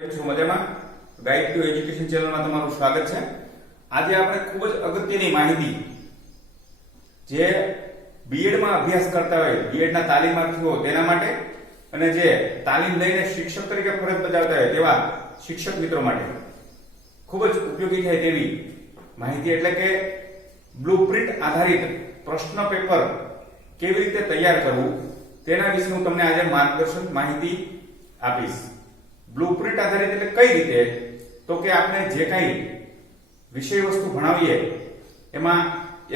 મજામાં guide to education ચેનલમાં તમારું સ્વાગત છે। આજે આપણે ખૂબ જ અગત્યની માહિતી જે બીએડ માં અભ્યાસ કરતા હોય, બીએડ ના તાલીમાર્થીઓ તેના માટે અને જે તાલીમ લઈને શિક્ષક તરીકે ફરજ બજાવતા હોય તેવા શિક્ષક મિત્રો માટે ખૂબ જ ઉપયોગી થાય તેવી માહિતી એટલે કે બ્લુપ્રિન્ટ આધારિત પ્રશ્ન પેપર કેવી રીતે તૈયાર કરવું તેના વિશે હું તમને આજે માર્ગદર્શન માહિતી આપીશ। બ્લુપ્રિન્ટ આધારિત એટલે કઈ રીતે? તો કે આપણે જે કઈ વિષય વસ્તુ ભણાવીએ એમાં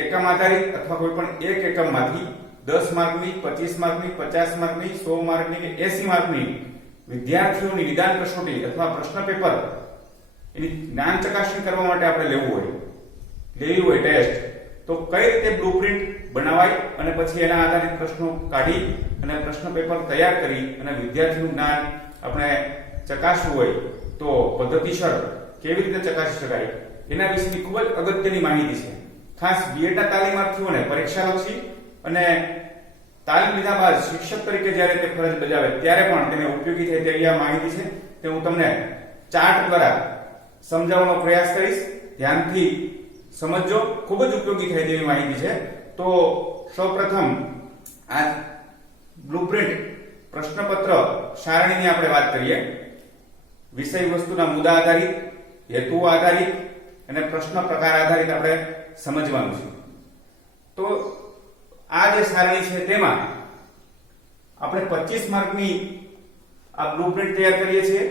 એકમ આધારિત અથવા કોઈ પણ એક એકમમાંથી 10 માર્કની, 25 માર્કની, 50 માર્કની, 100 માર્કની કે 80 માર્કની વિદ્યાર્થીઓની નિદાન કસોટી અથવા પ્રશ્ન પેપર એની જ્ઞાન ચકાસણી કરવા માટે આપણે લેવી હોય ટેસ્ટ, તો કઈ રીતે બ્લુપ્રિન્ટ બનાવાય અને પછી એના આધારિત પ્રશ્નો કાઢી અને પ્રશ્ન પેપર તૈયાર કરી અને વિદ્યાર્થીનું જ્ઞાન આપણે ચકાસવું હોય તો પદ્ધતિસર કેવી રીતે ચકાસી શકાય એના વિશેની ખૂબ જ અગત્યની માહિતી છે। ખાસ બીએડ ના તાલીમાર્થીઓને પરીક્ષાલક્ષી અને તાલીમ લીધા બાદ શિક્ષક તરીકે જ્યારે તે ફરજ બજાવે ત્યારે પણ તેને ઉપયોગી થાય તેવી આ માહિતી છે તે હું તમને ચાર્ટ દ્વારા સમજાવવાનો પ્રયાસ કરીશ। ધ્યાનથી સમજજો, ખૂબ જ ઉપયોગી થાય તેવી માહિતી છે। તો સૌપ્રથમ આ બ્લુપ્રિન્ટ પ્રશ્નપત્ર સારણીની આપણે વાત કરીએ। વિષય વસ્તુના મુદ્દા આધારિત, હેતુ આધારિત અને પ્રશ્ન પ્રકાર આધારિત આપણે સમજવાનું છે। તો આ જે સારણી છે તેમાં આપણે 25 માર્કની આ બ્લુપ્રિન્ટ તૈયાર કરીએ છીએ।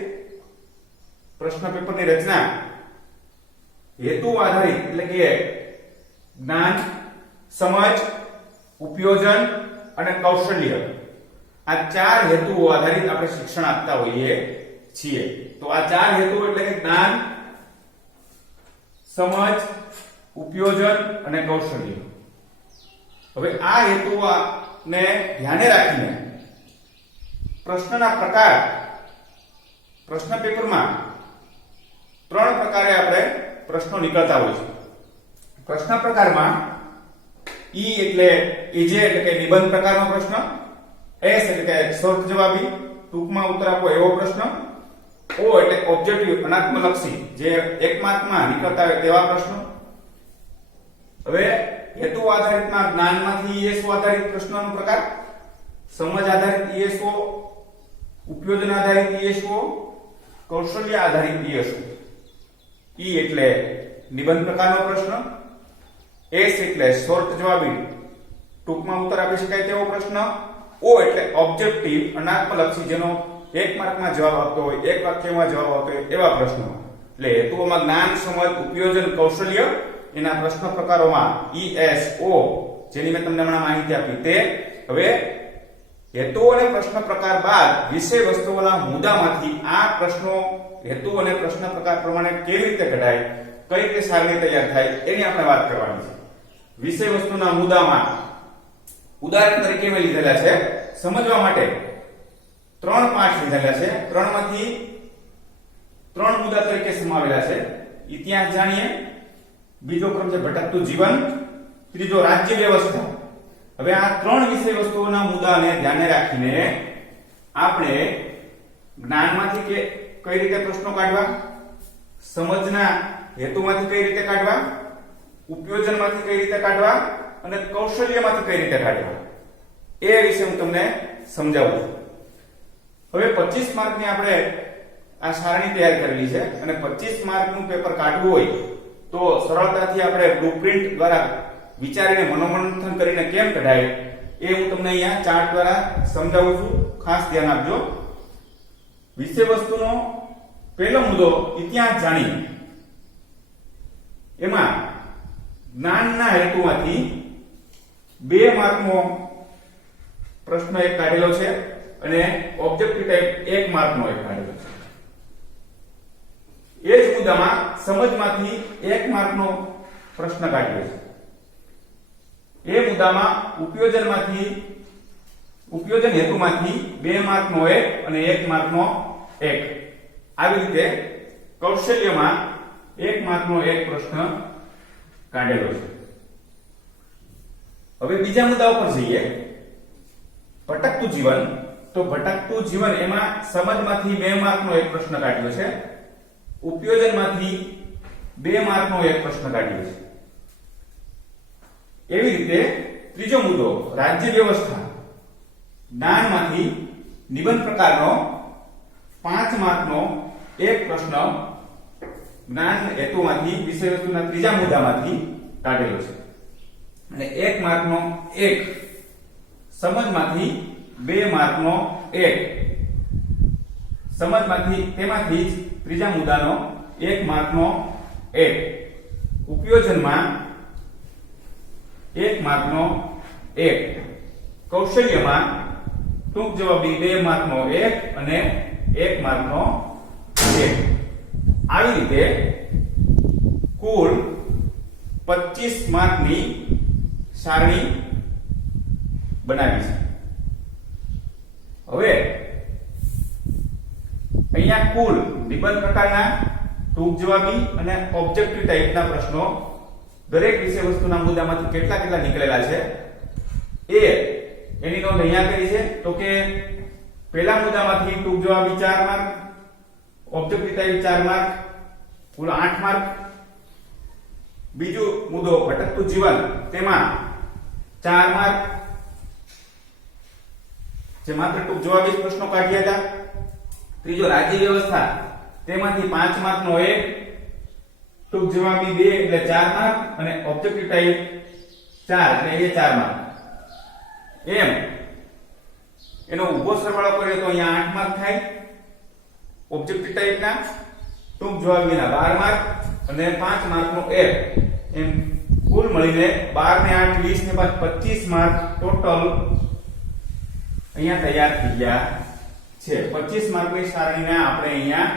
પ્રશ્ન પેપરની રચના હેતુ આધારિત એટલે કે જ્ઞાન, સમજ, ઉપયોજન અને કૌશલ્ય આ ચાર હેતુઓ આધારિત આપણે શિક્ષણ આપતા હોઈએ છીએ। તો આ ચાર હેતુઓ એટલે કે જ્ઞાન, સમજ, ઉપયોજન અને કૌશલ્ય। હવે આ હેતુઓને ધ્યાને રાખીને પ્રશ્નના પ્રકાર પ્રશ્ન પેપરમાં 3 પ્રકારે આપણે પ્રશ્નો નીકળતા હોય છે। પ્રશ્ન પ્રકારમાં ઈ એટલે ઈજે એટલે કે નિબંધ પ્રકારનો પ્રશ્ન, એસ એટલે કે શોર્ટ જવાબી ટૂંકમાં ઉત્તર આપો એવો પ્રશ્ન, ઓ એટલે ઓબ્જેક્ટિવ અનાત્મલક્ષી જે એક માર્કમાં નીકળતા હોય તેવા પ્રશ્નો। હવે હેતુ આધારિતમાં જ્ઞાનમાંથી ઈએસઓ આધારિત પ્રશ્નોનો પ્રકાર, સમજ આધારિત ઈએસઓ, ઉપયોજન આધારિત ઈએસઓ, કૌશલ્ય આધારિત ઈએસઓ। ઈ એટલે નિબંધ પ્રકારનો પ્રશ્ન, એસ એટલે શોર્ટ જવાબી ટૂંકમાં ઉત્તર આપી શકાય તેવો પ્રશ્ન, ઓ એટલે ઓબ્જેક્ટિવ અનાત્મલક્ષી જેનો એક માર્કમાં જવાબ આપતો હોય, એક વાક્યમાં જવાબ આપતો હોય એવા પ્રશ્નો। એટલે હેતુઓમાં જ્ઞાન, સમજ, ઉપયોજન, કૌશલ્ય એના પ્રશ્ન પ્રકારોમાં ઈએસઓ જેની મેં તમને હમણાં માહિતી આપી તે। હવે હેતુ અને પ્રશ્ન પ્રકાર બાદ વિષય વસ્તુઓના મુદ્દામાંથી આ પ્રશ્નો હેતુ અને પ્રશ્ન પ્રકાર પ્રમાણે કેવી રીતે કઢાય, કઈ રીતે સારણી તૈયાર થાય એની આપણે વાત કરવાની છે। વિષય વસ્તુના મુદ્દામાં ઉદાહરણ તરીકે મેં લીધેલા છે સમજવા માટે 3 પાઠ લીધેલા છે। 3 માંથી 3 મુદ્દા તરીકે સમાવેલા છે। ઇતિહાસ જાણીએ, બીજો ક્રમ છે ભટકતું જીવન, ત્રીજો રાજ્ય વ્યવસ્થા। હવે આ 3 વિષય વસ્તુઓના મુદ્દાને ધ્યાને રાખીને આપણે જ્ઞાનમાંથી કે કઈ રીતે પ્રશ્નો કાઢવા, સમજના હેતુમાંથી કઈ રીતે કાઢવા, ઉપયોજનમાંથી કઈ રીતે કાઢવા અને કૌશલ્યમાંથી કઈ રીતે કાઢવા એ વિશે હું તમને સમજાવું છું। હવે 25 માર્કની આપણે આ સારણી તૈયાર કરેલી છે અને 25 માર્કનું પેપર કાઢવું હોય તો સરળતાથી આપણે બ્લુપ્રિન્ટ દ્વારા વિચારીને મનોમંથન કરીને કેમ કઢાય એ હું તમને અહીંયા ચાર્ટ દ્વારા સમજાવું છું। ખાસ ધ્યાન આપજો। વિષય વસ્તુનો પહેલો મુદ્દો ઇતિહાસ જાણીએ, એમાં જ્ઞાનના હેતુમાંથી 2 માર્કનો પ્રશ્ન એક કાઢેલો છે અને ઓબ્જેક્ટિવ ટાઈપ 1 માર્કનો એક કાઢેલો છે। એ જ મુદ્દામાં સમજમાંથી 1 માર્કનો પ્રશ્ન કાઢ્યો છે। એ મુદ્દામાં ઉપયોજન હેતુમાંથી 2 માર્કનો એક અને 1 માર્કનો એક, આવી રીતે કૌશલ્યમાં 1 માર્કનો એક પ્રશ્ન કાઢેલો છે। હવે બીજા મુદ્દા ઉપર જઈએ। ભટકતું જીવન તો ભટકતું જીવન એમાં સમજમાંથી 2 માર્કનો એક પ્રશ્ન કાઢ્યો છે, ઉપયોજનમાંથી 2 માર્કનો એક પ્રશ્ન કાઢ્યો છે. એવી રીતે ત્રીજો મુદ્દો રાજ્ય વ્યવસ્થા, જ્ઞાનમાંથી નિબંધ પ્રકારનો 5 માર્કનો એક પ્રશ્ન જ્ઞાન હેતુમાંથી વિષય વસ્તુના ત્રીજા મુદ્દામાંથી કાઢેલો છે. અને 1 માર્કનો એક સમજમાંથી 2 માર્કનો એક સમજમાંથી તેમાંથી જ ત્રીજા મુદ્દાનો 1 માર્કનો એક ઉપયોજનમાં 1 માર્કનો એક કૌશલ્યમાં ટૂંક જવાબી 2 માર્કનો એક અને 1 માર્કનો એક. આવી રીતે કુલ 25 માર્કની સારણી બનાવી છે. હવે અહીંયા કુલ નિબંધ પ્રકારના ટૂંક જવાબી અને ઓબ્જેક્ટિવ ટાઈપના પ્રશ્નો દરેક વિષય વસ્તુના મુદ્દામાંથી કેટલા નીકળેલા છે એની નોંધ અહીંયા કરી છે. તો કે પહેલા મુદ્દામાંથી ટૂંક જવાબી 4 માર્ક, ઓબ્જેક્ટિવ ટાઈપ 4 માર્ક, કુલ 8 માર્ક. બીજો મુદ્દો ભટકતું જીવન, તેમાં 4 માર્ક જે માત્ર ટૂંક જવાબી પ્રશ્નો કાઢ્યા હતા. ત્રીજો રાજ્ય વ્યવસ્થા, તેમાંથી 5 માર્કનો એક, ટૂંક જવાબી 2 એટલે 4 માર્ક અને ઓબ્જેક્ટિવ ટાઈપ 4 એટલે એ 4 માર્ક. એમ એનો ઉભો સરવાળો કરીએ તો અહીંયા 8 માર્ક થાય. ઓબ્જેક્ટિવ ટાઈપના ટૂંક જવાબીના 12 માર્ક અને 5 માર્કનો એક, એમ કુલ મળીને 12 ને 8 20 ને બાદ 25 માર્ક ટોટલ અહીંયા તૈયાર થઈ ગયા છે. 25 માર્કની સારણીને આપણે અહીંયા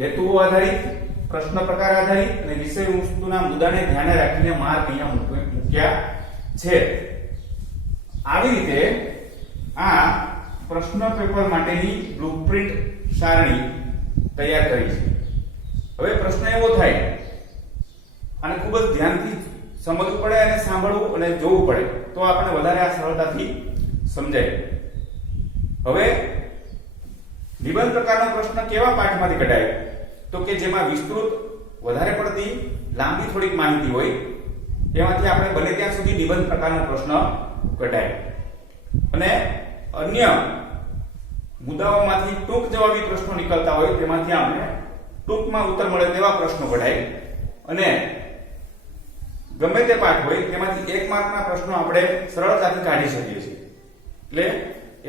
હેતુઓ આધારિત, પ્રશ્ન પ્રકાર આધારિત અને વિષય વસ્તુના મુદ્દાને ધ્યાને રાખીને માર્ક અહીંયા મૂક્યા છે. આવી રીતે આ પ્રશ્ન પેપર માટેની બ્લુપ્રિન્ટ સારણી તૈયાર કરી છે. હવે પ્રશ્ન એવો થાય, અને ખૂબ જ ધ્યાનથી સમજવું પડે અને સાંભળવું અને જોવું પડે તો આપણને વધારે આ સરળતાથી સમજાય. હવે નિબંધ પ્રકારનો પ્રશ્ન કેવા પાઠમાંથી કઢાય? તો કે જેમાં વિસ્તૃત, વધારે પડતી લાંબી થોડીક માહિતી હોય, એમાંથી આપણે બને ત્યાં સુધી નિબંધ પ્રકારનો પ્રશ્ન કઢાય. અને અન્ય મુદ્દાઓમાંથી ટૂંક જવાબી પ્રશ્નો નીકળતા હોય, તેમાંથી આપણે ટૂંકમાં ઉત્તર મળે તેવા પ્રશ્નો કઢાય. અને ગમે તે પાઠ હોય તેમાંથી 1 માર્કના પ્રશ્નો આપણે સરળતાથી કાઢી શકીએ છીએ. એટલે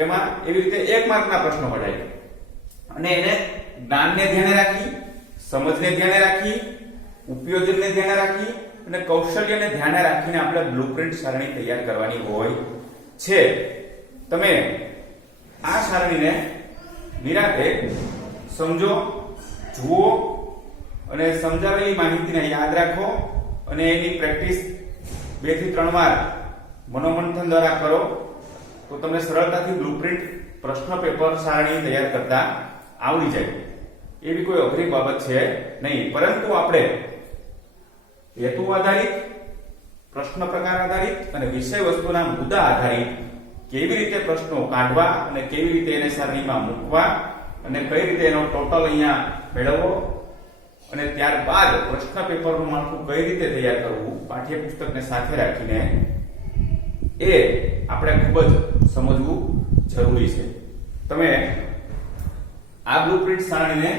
એમાં એવી રીતે 1 માર્કના પ્રશ્નો કઢાય. અને એને જ્ઞાનને ધ્યાને રાખી, સમજને ધ્યાને રાખી, ઉપયોજનને ધ્યાને રાખી અને કૌશલ્યને ધ્યાને રાખીને આપણે બ્લુપ્રિન્ટ સારણી તૈયાર કરવાની હોય છે. તમે આ સારણીને નિરાંતે સમજો, જુઓ અને સમજાવેલી માહિતીને યાદ રાખો અને એની પ્રેક્ટિસ 2 થી 3 વાર મનોમંથન દ્વારા કરો તો તમને સરળતાથી બ્લુપ્રિન્ટ પ્રશ્ન પેપર સારણી તૈયાર કરતા આવડી જાય. એવી કોઈ અઘરી બાબત છે નહીં, પરંતુ આપણે હેતુ આધારિત, પ્રશ્ન પ્રકાર આધારિત અને વિષય વસ્તુના મુદ્દા આધારિત કેવી રીતે પ્રશ્નો કાઢવા અને કેવી રીતે એને સારણીમાં મૂકવા અને કઈ રીતે એનો ટોટલ અહીંયા મેળવવો અને ત્યારબાદ પ્રશ્ન પેપરનું માળખું કઈ રીતે તૈયાર કરવું પાઠ્યપુસ્તકને સાથે રાખીને એ આપણે ખૂબ જ સમજવું જરૂરી છે. તમે આ બ્લુપ્રિન્ટ સારણીને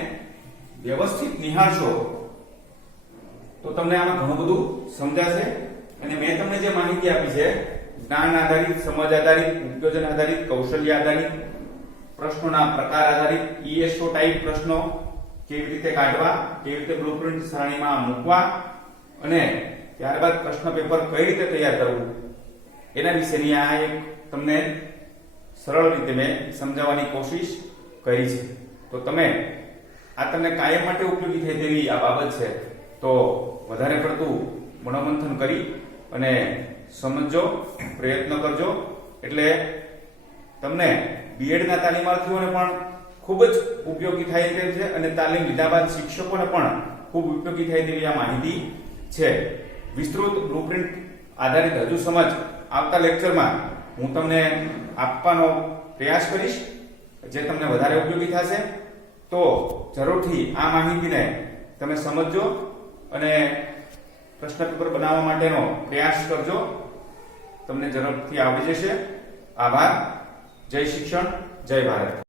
વ્યવસ્થિત નિહાળશો તો તમને આમાં ઘણું બધું સમજાશે. અને મેં તમને જે માહિતી આપી છે, જ્ઞાન આધારિત, સમજ આધારિત, ઉપયોજન આધારિત, કૌશલ્ય આધારિત, પ્રશ્નોના પ્રકાર આધારિત, ESO ટાઈપ પ્રશ્નો કેવી રીતે કાઢવા, કેવી રીતે બ્લુપ્રિન્ટ સારણીમાં મૂકવા અને ત્યારબાદ પ્રશ્ન પેપર કઈ રીતે તૈયાર કરવું, એના વિશેની આ એક તમને સરળ રીતે મેં સમજાવવાની કોશિશ કરી છે. તો તમે આ તમને કાયમ માટે ઉપયોગી થાય તેવી આ બાબત છે, તો વધારે પડતું મનોમંથન કરી અને સમજો, પ્રયત્ન કરજો. એટલે તમને બીએડના તાલીમાર્થીઓને પણ ખૂબ જ ઉપયોગી થાય તેમ છે અને તાલીમ લીધા બાદ શિક્ષકોને પણ ખૂબ ઉપયોગી થાય તેવી આ માહિતી છે. વિસ્તૃત બ્લુપ્રિન્ટ આધારિત હજુ સમજ આવતા લેક્ચરમાં હું તમને આપવાનો પ્રયાસ કરીશ જે તમને વધારે ઉપયોગી થશે. તો જરૂરથી આ માહિતીને તમે સમજજો અને પ્રશ્ન પેપર બનાવવા માટેનો પ્રયાસ કરજો. તમને જરૂરથી આવડી જશે. આભાર. જય શિક્ષણ, જય ભારત.